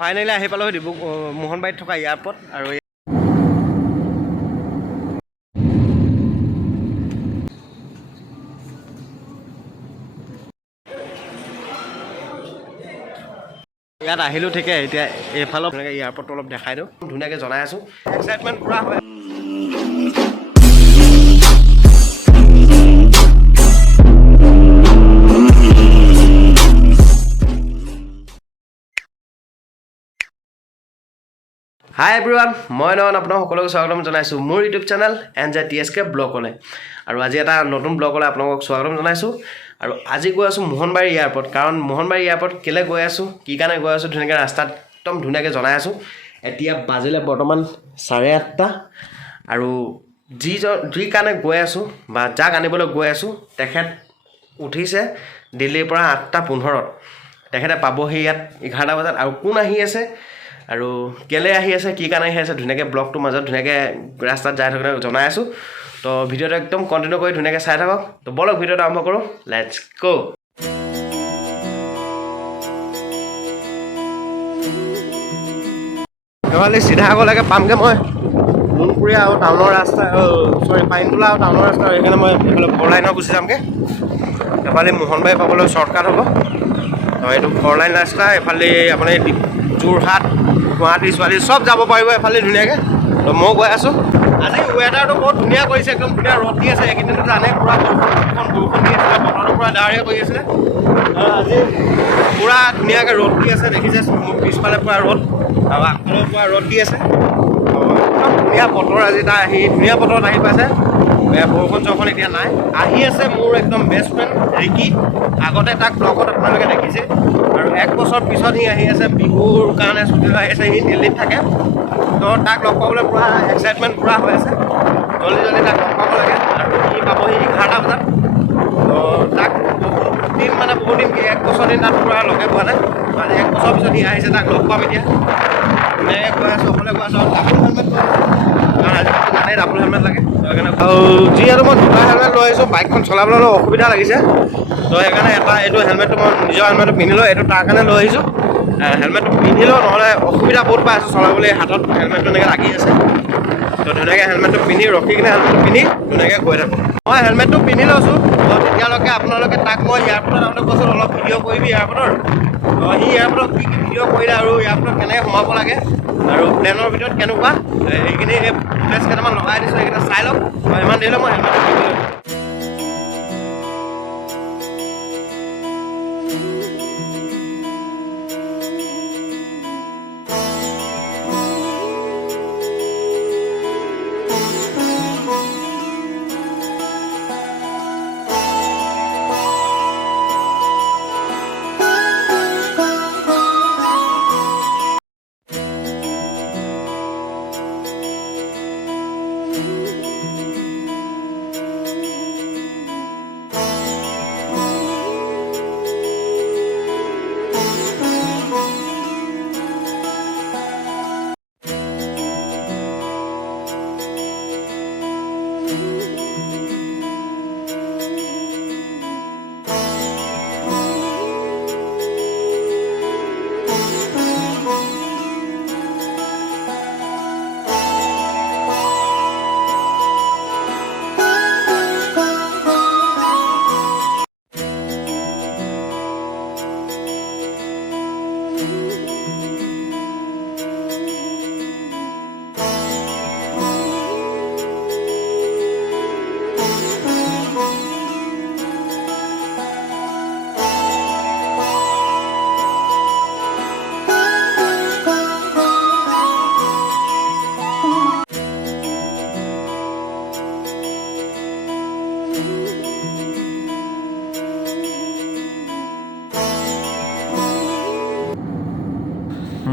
Finally আহি পালোঁ মোহনবাৰীত থকা এয়াৰপৰ্ট আৰু ইয়াত আহিলোঁ ঠিকে এতিয়া এইফালৰ ধুনীয়াকৈ এয়াৰপৰ্টটো অলপ দেখাই দিওঁ ধুনীয়াকৈ জনাই আছোঁ এক্সাইটমেণ্ট পূৰা হয় হাই এভৰিৱান মই নয়ন আপোনাক সকলোকে স্বাগতম জনাইছোঁ মোৰ ইউটিউব চেনেল NJTSK ব্লগলৈ আৰু আজি এটা নতুন ব্লগলৈ আপোনালোকক স্বাগতম জনাইছোঁ আৰু আজি গৈ আছোঁ মোহনবাৰী এয়াৰপৰ্ট কাৰণ মোহনবাৰী এয়াৰপৰ্ট কেলৈ গৈ আছোঁ কি কাৰণে গৈ আছোঁ ধুনীয়াকৈ ৰাস্তাত একদম ধুনীয়াকৈ জনাই আছোঁ এতিয়া বাজিলে বৰ্তমান 8:30 আৰু যি কাৰণে গৈ আছোঁ বা যাক আনিবলৈ গৈ আছোঁ তেখেত উঠিছে দিল্লীৰ পৰা 8:15 তেখেতে পাবহি ইয়াত 11টা বজাত আৰু কোন আহি আছে আৰু কেলে আহি আছে কি কাৰণে আহি আছে ধুনীয়াকৈ ব্লগটোৰ মাজত ধুনীয়াকৈ ৰাস্তাত যাই থাকোঁতে জনাই আছোঁ তো ভিডিঅ'টো একদম কণ্টিনিউ কৰি ধুনীয়াকৈ চাই থাকক তো বলক ভিডিঅ'টো আৰম্ভ কৰোঁ লেটছ গো এইফালে চিধা আগলৈকে পামগৈ মই লুণপুৰীয়া আৰু টাউনৰ ৰাস্তা পাইনতোলা আৰু টাউনৰ ৰাস্তা সেইকাৰণে মই এইফালে ফ'ৰ লাইনত গুচি যামগৈ এইফালে মোহনবাৰী পাবলৈ শ্বৰ্টকাট হ'ব তো এইটো ফ'ৰ লাইন ৰাস্তা এইফালে আপুনি যোৰহাট গুৱাহাটী ছোৱালী চব যাব পাৰিব এফালে ধুনীয়াকৈ তো মই গৈ আছোঁ আজি ৱেডাৰটো বহুত ধুনীয়া কৰিছে একদম ধুনীয়া ৰ'দ দি আছে এইকেইদিনটো জানে পূৰা বৰষুণ দি আছিলে বতৰটো পূৰা ডাৱৰীয়া কৰি আছিলে আজি পূৰা ধুনীয়াকৈ ৰ'দ দি আছে দেখিছে পিছফালে পূৰা ৰ'দ আৰু আগফালৰ পূৰা ৰ'দ দি আছে একদম ধুনীয়া বতৰ আজি তাৰ ধুনীয়া বতৰত আহি পাইছে বৰষুণ চৰষুণ এতিয়া নাই আহি আছে মোৰ একদম বেষ্ট ফ্ৰেণ্ড ৰিকি আগতে তাক ব্লগত আপোনালোকে দেখিছে আৰু 1 বছৰ পিছত সি আহি আছে বিহুৰ কাৰণে ছুটি লৈ আহি আছে সি দিল্লীত থাকে তো তাক লগ পাবলৈ পূৰা এক্সাইটমেণ্ট পূৰা হৈ আছে জল্দি জল্দি তাক লগ পাব লাগে আৰু সি পাবহি 11টা বজাত তো তাক বহুত দিন 1 বছৰ দিন তাত পূৰা লগে পোৱা নাই মানে 1 বছৰ পিছত সি আহিছে তাক লগ পাম এতিয়া ধুনীয়াকৈ গৈ আছোঁ অকলে গৈ আছোঁ আৰু ডাবল হেলমেট লাগে আৰু যিহেতু মই দুটা হেলমেট লৈ আহিছোঁ বাইকখন চলাবলৈ অলপ অসুবিধা লাগিছে তো সেইকাৰণে এইটো হেলমেটটো মই নিজৰ হেলমেটটো পিন্ধিলোঁ এইটো তাৰ কাৰণে লৈ আহিছোঁ হেলমেটটো পিন্ধিলোঁ নহ'লে অসুবিধা বহুত পাই আছোঁ চলাবলৈ হাতত হেলমেটটো এনেকৈ লাগি আছে তো ধুনীয়াকৈ হেলমেটটো পিন্ধি ৰখি কিনে হেলমেটটো পিন্ধি ধুনীয়াকৈ গৈ থাকোঁ মই হেলমেটটো পিন্ধি লৈছোঁ তো তেতিয়ালৈকে আপোনালোকে তাক মই এয়াৰপৰ্টত আপোনালোক কৈছোঁ অলপ ভিডিঅ' কৰিবি এয়াৰপৰ্টৰ সি এয়াৰপৰ্টত কি কি ভিডিঅ' কৰিলে আৰু এয়াৰপৰ্টত কেনেকৈ সোমাব লাগে আৰু প্লেনৰ ভিতৰত কেনেকুৱা এইখিনি ফুটেজ কেইটামান লগাই দিছোঁ এইকেইটা চাই লওক ইমান দেৰিলৈ মই হেলমেটটো পিন্ধি লৈছোঁ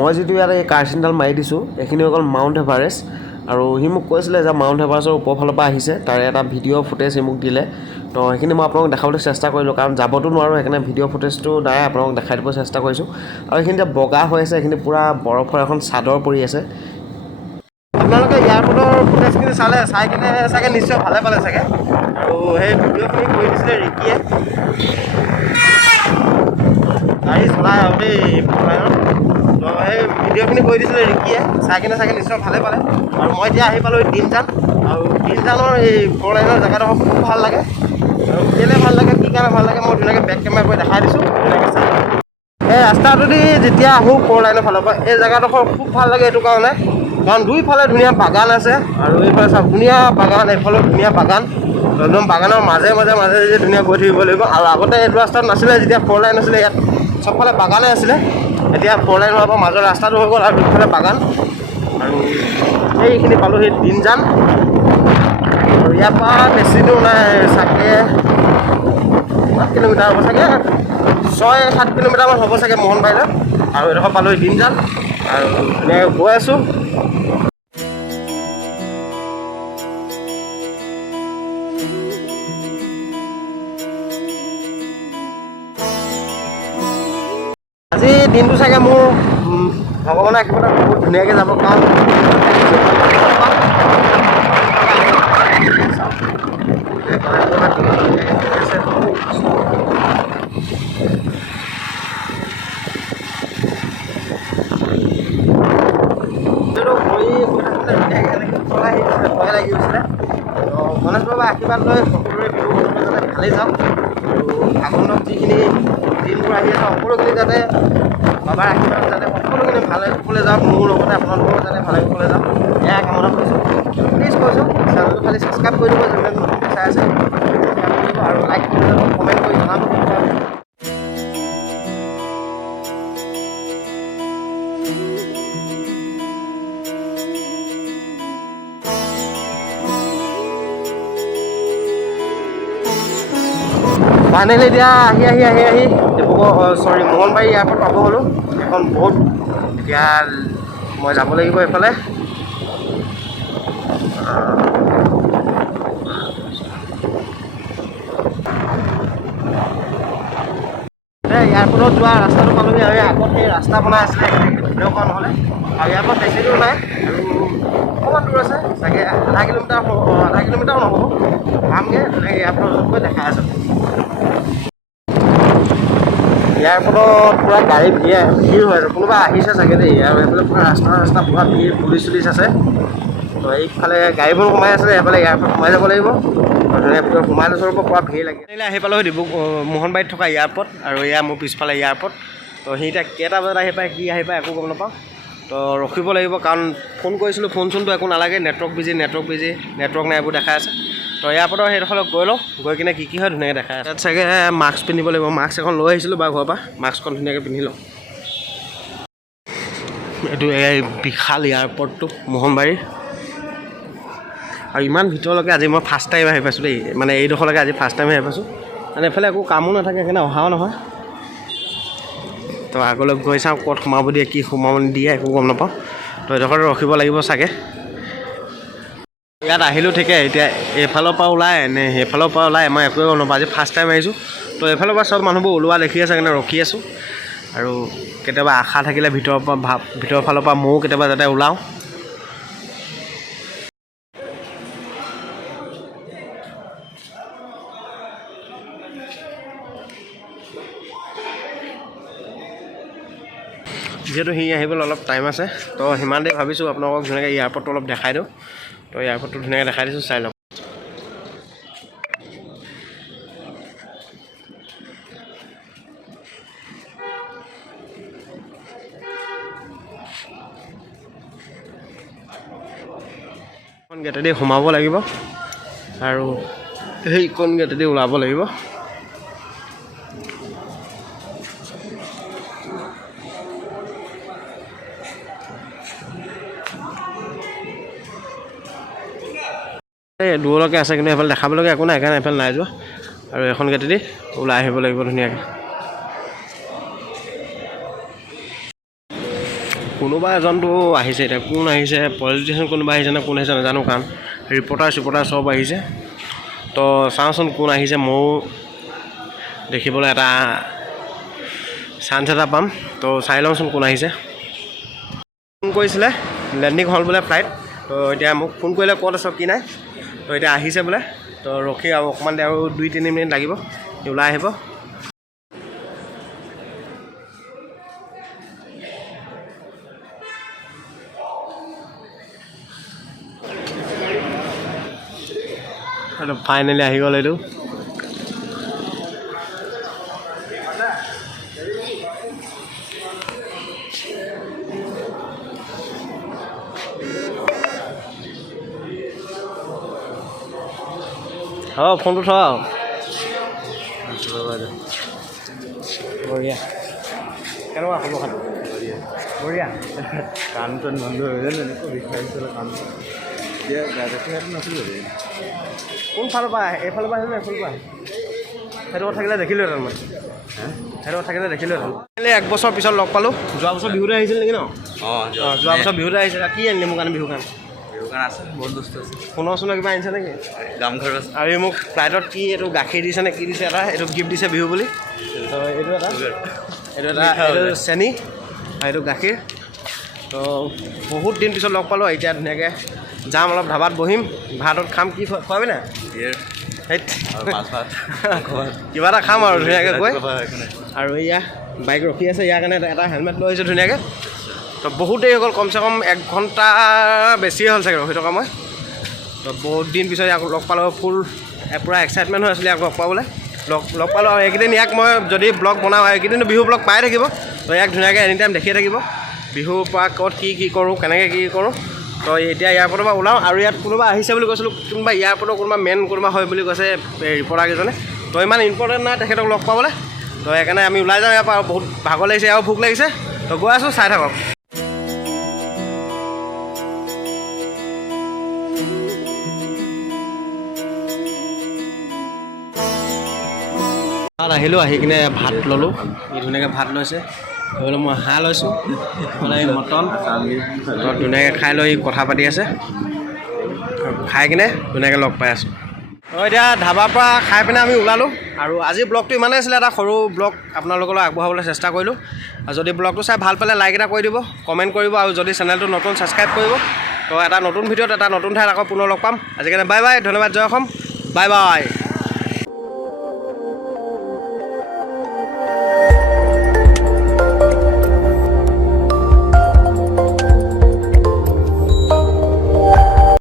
মই যিটো ইয়াত এই কাৰ্চিনডাল মাৰি দিছোঁ এইখিনি অকল মাউণ্ট এভাৰেষ্ট আৰু সি মোক কৈছিলে যে মাউণ্ট এভাৰেষ্টৰ ওপৰৰ ফালৰ পৰা আহিছে তাৰে এটা ভিডিঅ' ফুটেজ সি মোক দিলে তো সেইখিনি মই আপোনালোকক দেখাবলৈ চেষ্টা কৰিলোঁ কাৰণ যাবতো নোৱাৰোঁ সেইকাৰণে ভিডিঅ' ফুটেজটোৰ দ্বাৰাই আপোনালোকক দেখাই দিব চেষ্টা কৰিছোঁ আৰু এইখিনি যে বগা হৈ আছে এইখিনি পূৰা বৰফৰ এখন চাদৰ পৰি আছে আপোনালোকে এয়াৰপৰ্টৰ ফুটেজখিনি চাই কিনে চাগে নিশ্চয় ভালে পালে চাগে আৰু সেই ভিডিঅ'খিনি কৰি দিছিলে ৰিকিয়ে গাড়ী চলাই আৰু দেই তো সেই ভিডিঅ'খিনি কৰি দিছিলে ৰিকিয়ে, চাই কিনে চাগে নিশ্চয় ভালে পালে। আৰু মই এতিয়া আহি পালোঁ দিনজান, আৰু দিনজানৰ এই 4 লাইনৰ জেগাডোখৰ খুব ভাল লাগে। আৰু কেলৈ ভাল লাগে, কি কাৰণে ভাল লাগে, মই ধুনীয়াকৈ বেক কেমেৰা কৰি দেখাই দিছোঁ, ধুনীয়াকৈ চাই। এই ৰাস্তাটোদি যেতিয়া আহোঁ 4 লাইনৰ ফালৰ পৰা, এই জেগাডোখৰ খুব ভাল লাগে এইটো কাৰণে, কাৰণ দুইফালে ধুনীয়া বাগান আছে। আৰু এইফালে চাওক ধুনীয়া বাগান, এইফালেও ধুনীয়া বাগান, একদম বাগানৰ মাজে মাজে যে ধুনীয়া গৈ থাকিব লাগিব। আৰু আগতে এইটো ৰাস্তাত নাছিলে, যেতিয়া 4 লাইন আছিলে ইয়াত চবফালে বাগানে আছিলে। এতিয়া 4 লাইন হোৱাৰ পৰা মাজৰ ৰাস্তাটো হৈ গ'ল আৰু দুইফালে বাগান। আৰু সেইখিনি পালোঁ সেই দিনজান। আৰু ইয়াৰ পৰা বেছি দূৰ নাই, চাগে 7 কিলোমিটাৰ হ'ব চাগে, 6-7 কিলোমিটাৰমান হ'ব চাগে মোহনবাৰীলৈ। আৰু এইডোখৰ পালোঁ দিনজান, আৰু ধুনীয়াকৈ গৈ আছোঁ। আজি দিনটো চাগে মোৰ ভগৱানৰ আশীৰ্বাদত বহুত ধুনীয়াকৈ যাব, কাৰণ ভয় লাগি গৈছিলে। গণেশ বাবাৰ আশীৰ্বাদ লৈ সকলোৰে বিহু যাতে ভালেই যাওক, আৰু আগন্তুক যিখিনি দিনবোৰ আহি আছে সকলোখিনি যাতে বাবাৰ আশীৰ্বাদ যাতে সকলোখিনি ভালে কুশলে যাওক, মোৰ লগতে আপোনালোকৰ যাতে ভালে কুশলে যাওক, এয়া কামনা কৰিছোঁ। প্লিজ কৈছোঁ, চেনেলটো খালি ছাবস্ক্ৰাইব কৰি দিব, যোনে চাই আছে, আৰু লাইক কৰি দিব, কমেণ্ট কৰি জনাব। ফাইনেলি এতিয়া আহি ডিব্ৰুগড় মোহনবাৰী এয়াৰপৰ্ট পাব হ'লোঁ। এখন বহুত, এতিয়া মই যাব লাগিব এইফালে। এয়াৰপৰ্টত যোৱা ৰাস্তাটো পালোঁহি, আৰু আগত সেই ৰাস্তা বনাই আছিলে, ভিডিঅ' কৰা নহ'লে। আৰু ইয়াৰ পৰা বেছি দূৰ নাই, আৰু অকণমান দূৰ আছে চাগে, আধা কিলোমিটাৰো নহ'ব। পামগৈ ধুনীয়াকৈ এয়াৰপৰ্টত গৈ দেখাই আছোঁ। এয়াৰপৰ্টত পূৰা গাড়ী ভিৰ হৈ আছে, কোনোবা আহিছে চাগে দেই। আৰু এইফালে পূৰা ৰাস্তা পূৰা ভিৰ, পুলিচ আছে। তো এইফালে গাড়ীবোৰ সোমাই আছে, এইফালে এয়াৰপৰ্ট সোমাই যাব লাগিব। ভিতৰত সোমাই লৈছোঁ পূৰা ভিৰ লাগি আহি পালোঁ মোহনবাৰীত থকা এয়াৰপৰ্ট, আৰু এয়া মোৰ পিছফালে এয়াৰপৰ্ট। তো সি এতিয়া কেইটা বজাত আহি পায়, কি আহি পায় একো গম নাপাওঁ। তো ৰখিব লাগিব, কাৰণ ফোন কৰিছিলোঁ, ফোনচোনটো একো নালাগে, নেটৱৰ্ক বিজি, নেটৱৰ্ক নাই এইবোৰ দেখাই আছে। তো এয়াৰপৰ্টৰ সেইডোখৰলৈ গৈ লওঁ, গৈ কিনে কি হয় ধুনীয়াকৈ দেখাই আছে। তাত চাগে মাস্ক পিন্ধিব লাগিব, মাস্ক এখন লৈ আহিছিলোঁ বাৰু ঘৰৰ পৰা, মাস্কখন ধুনীয়াকৈ পিন্ধি লওঁ। এইটো এই বিশাল এয়াৰপৰ্টটো মোহনবাৰীৰ, আৰু ইমান ভিতৰলৈকে আজি মই ফাৰ্ষ্ট টাইম আহি পাইছোঁ দেই, মানে এইডোখৰলৈকে আজি ফাৰ্ষ্ট টাইম আহি পাইছোঁ। মানে এইফালে একো কামো নাথাকে, সেইকাৰণে অহাও নহয়। তো আগলৈ গৈ চাওঁ ক'ত সোমাব দিয়ে, কি সোমাব নিদিয়ে একো গম নাপাওঁ। তো এইডোখৰত ৰখিব লাগিব চাগে। ইয়াত আহিলোঁ ঠিকে, এতিয়া এইফালৰ পৰা ওলাই নে সেইফালৰ পৰা ওলাই মই একোৱে গম নাপাওঁ, আজি ফাৰ্ষ্ট টাইম আহিছোঁ। তো এইফালৰ পৰা চব মানুহবোৰ ওলোৱা দেখি আছে কাৰণে ৰখি আছোঁ। আৰু কেতিয়াবা আশা থাকিলে ভিতৰৰ ফালৰ পৰা ময়ো কেতিয়াবা যাতে ওলাওঁ। যিহেতু সি আহিবলৈ অলপ টাইম আছে, তো সিমান দেৰি ভাবিছোঁ আপোনালোকক ধুনীয়াকৈ এয়াৰপৰ্টটো অলপ দেখাই দিওঁ। তো এয়াৰপৰ্টটো ধুনীয়াকৈ দেখাই দিছোঁ, চাই লওক। এখন গেটেদি সোমাব লাগিব, আৰু সেইখন গেটেদি ওলাব লাগিব। এই দূৰলৈকে আছে, কিন্তু এইফালে দেখাবলগীয়া একো নাই, সেইকাৰণে এইফালে নাই যোৱা। আৰু এখন গেটেদি ওলাই আহিব লাগিব ধুনীয়াকৈ। কোনোবা এজনটো আহিছে, এতিয়া কোন আহিছে, পলিটিচিয়ান কোনোবা আহিছে নে কোন আহিছে নাজানো, কাৰণ ৰিপৰ্টাৰ চব আহিছে। তো চাওঁচোন কোন আহিছে, ময়ো দেখিবলৈ এটা চান্স এটা পাম। তো চাই লওঁচোন কোন আহিছে। ফোন কৰিছিলে, লেণ্ডিং হ'ল বোলে ফ্লাইট। তো এতিয়া মোক ফোন কৰিলে ক'ত আছ কি নাই। তো এতিয়া আহিছে বোলে, তো ৰখি আৰু অকণমান আৰু 2-3 মিনিট লাগিব, ওলাই আহিব। ফাইনেলি আহি গ'ল এইটো ফোনটো থ বঢ়িয়া কেনেকুৱা খবৰ খাতি বঢ়িয়া কাণটো বন্ধ হৈ যায় এনেকুৱা বিষাইছিলে কাণটো এতিয়া গাড়ীটো নাছিলে কোনফালৰ পৰা আহে এইফালৰ পৰা আহিলে এইফালৰ পৰা সেইটো থাকিলে দেখিলোঁ তাৰমানে সেইটো থাকিলে দেখিলোঁ এক বছৰ পিছত লগ পালোঁ যোৱা বছৰ বিহুতে আহিছিল নেকি ন যোৱা বছৰ বিহুতে আহিছিল কি আনিলে মোৰ কাৰণে বিহু কাৰণে আছে বহুত বস্তু আছে সোণৰ চোণৰ কিবা আনিছে নেকি গামঘৰ আছে আৰু মোক ফ্লাইটত কি এইটো গাখীৰ দিছে নে কি দিছে এটা এইটো গিফ্ট দিছে বিহু বুলি এইটো এইটো চেনি আৰু এইটো গাখীৰ তো বহুত দিন পিছত লগ পালোঁ এতিয়া ধুনীয়াকৈ যাম অলপ ধাবাত বহিম ভাতত খাম কি খুৱাবি না কিবা এটা খাম আৰু ধুনীয়াকৈ গৈ আৰু এয়া বাইক ৰখি আছে ইয়াৰ কাৰণে এটা হেলমেট লৈ আহিছোঁ ধুনীয়াকৈ তো বহুত দেৰি হৈ গ'ল কমচে কম 1 ঘণ্টা বেছিয়ে হ'ল চাগে ৰখি থকা মই তো বহুত দিন পিছত ইয়াক লগ পালোঁ ফুল পূৰা এক্সাইটমেণ্ট হৈ আছিলে ইয়াক লগ পাবলৈ লগ পালোঁ আৰু এইকেইদিন ইয়াক মই যদি ব্লগ বনাওঁ এইকেইদিন বিহু ব্লগ পাই থাকিব তো ইয়াক ধুনীয়াকৈ এনি টাইম দেখিয়ে থাকিব বিহুৰ পৰা ক'ত কি কৰোঁ কেনেকৈ কি কৰোঁ তো এতিয়া এয়াৰপৰ্টৰ পৰা ওলাওঁ আৰু ইয়াত কোনোবা আহিছে বুলি কৈছিলোঁ কোনোবা এয়াৰপৰ্টৰ কোনোবা হয় বুলি কৈছে ৰিপৰ্টাৰ কেইজনে তো ইমান ইম্পৰ্টেণ্ট নাই তেখেতক লগ পাবলৈ তো সেইকাৰণে আমি ওলাই যাওঁ ইয়াৰ পৰা বহুত ভাগৰ লাগিছে আৰু ভোক লাগিছে তো গৈ আছোঁ চাই থাকক তাত আহিলোঁ আহি কিনে ভাত ল'লোঁ ই ধুনীয়াকৈ ভাত লৈছে ধৰি লওক মই হাঁহ লৈছোঁ মানে মটন ধুনীয়াকৈ খাই লৈ কথা পাতি আছে খাই কিনে ধুনীয়াকৈ লগ পাই আছোঁ এতিয়া ধাবাৰ পৰা খাই পিনে আমি ওলালোঁ আৰু আজি ব্লগটো ইমানেই আছিলে এটা সৰু ব্লগ আপোনালোকলৈ আগবঢ়াবলৈ চেষ্টা কৰিলোঁ আৰু যদি ব্লগটো চাই ভাল পালে লাইক এটা কৰি দিব কমেণ্ট কৰিব আৰু যদি চেনেলটো নতুন ছাবস্ক্ৰাইব কৰিব তো এটা নতুন ভিডিঅ'ত এটা নতুন ঠাইত আকৌ পুনৰ লগ পাম আজিকালি বাই বাই ধন্যবাদ জয় অসম বাই বাই